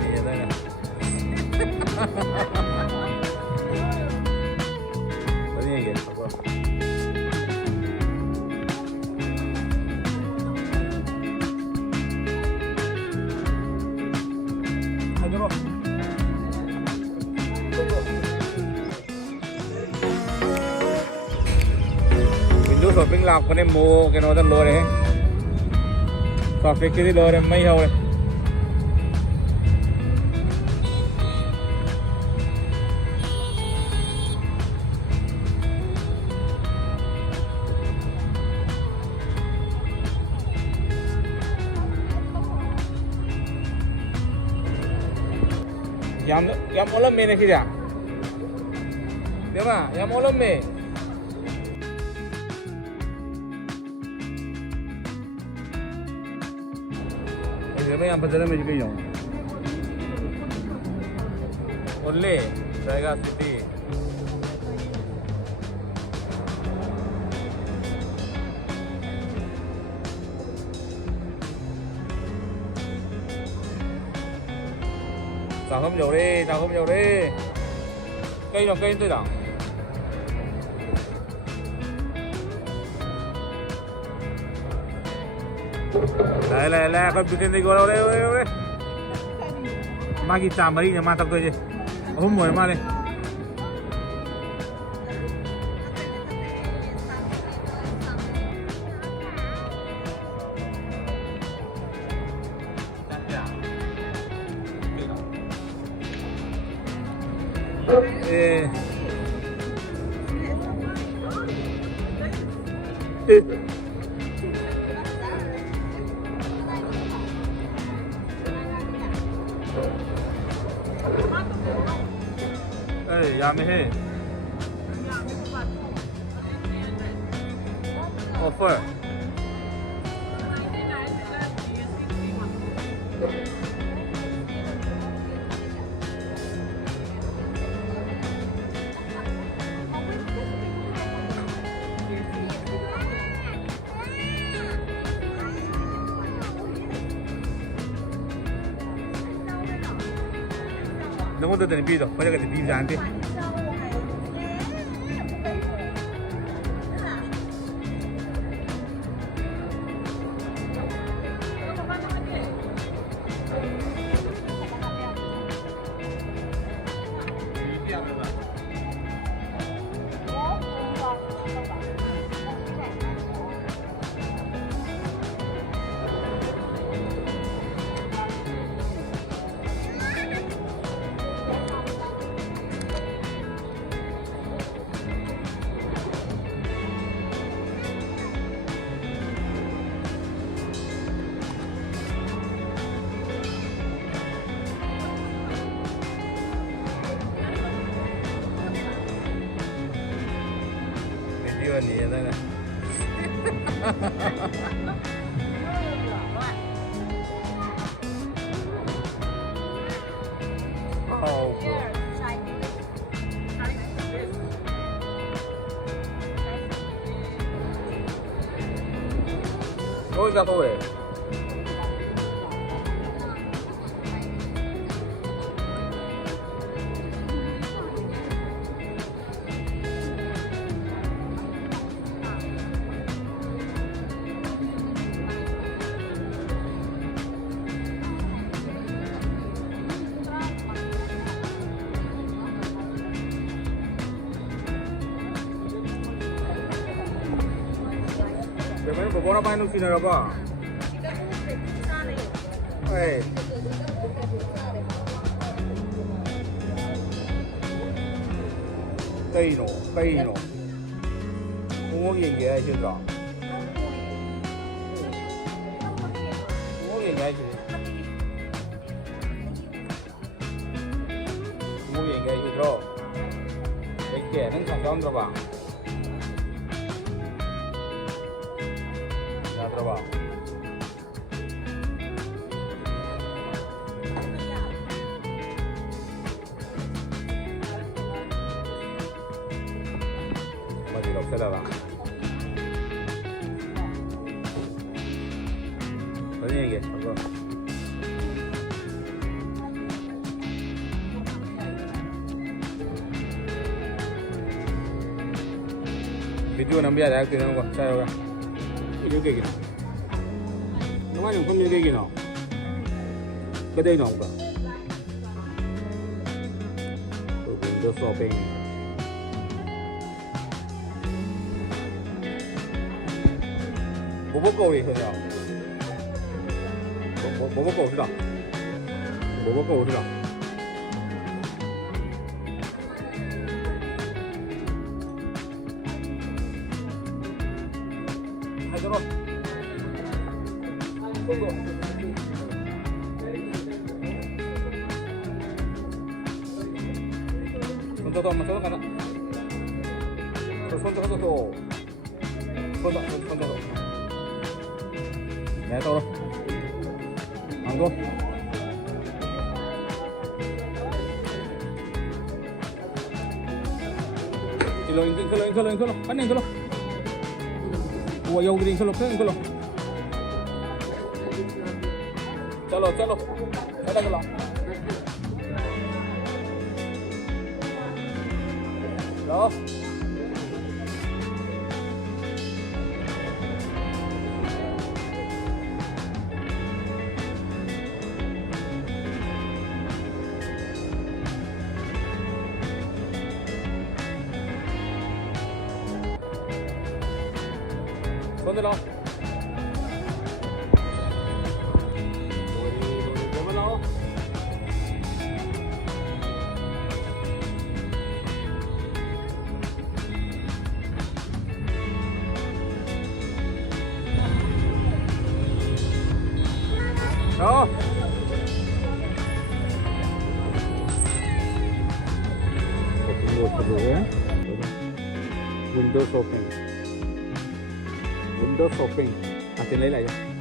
ni đây này. Có gì vậy? Windows shopping làm con em mua cái nó rất lôi đấy. Và cái gì lôi đấy mấy hầu đấy. Yang malam ni sih dia. Dia mah yang malam ni. Ini yang betul ni juga yang. Oleh, Tiger City. Sao không vô đi, sao không vô đi. Cây nào cây tôi đỏ. Lẹ, con bikin đi go đâu đây. Mà kita mari nhà mà tao coi chứ. Không muốn mà đi. Yummy offer. Dopo te ne pido, guarda che ti pisanti. Ni đây này. Oh. Ôi ra tôi. Memang beberapa main sini apa? Hey. Cây nổ. Không có gì ghê chưa rõ. Không có gì ghê chưa. Không có gì ghê chưa rõ. Cái kẻ nó chẳng cho ông bang. Trabajo. Mati lo se la va. Có gì kìa, không có. video nambia dah tu nama saya orang. Ini ke gini. Nama yang pun ni ke gini. Kedai nama ka. Window shopping. Bobo kau ni sebenarnya. Bobo kau sudah. Bobo kau sudah. Ayo. Tunggu. Untuk masuk kan? Terus untuk. Untuk. Dah tahu. Anggo. Kilo. Panen kilo. Yang green kilo. Chalo. Ada kilo. Đó. Con đâu? Con đâu? Đó. Window shopping. Atin lấy lại cho.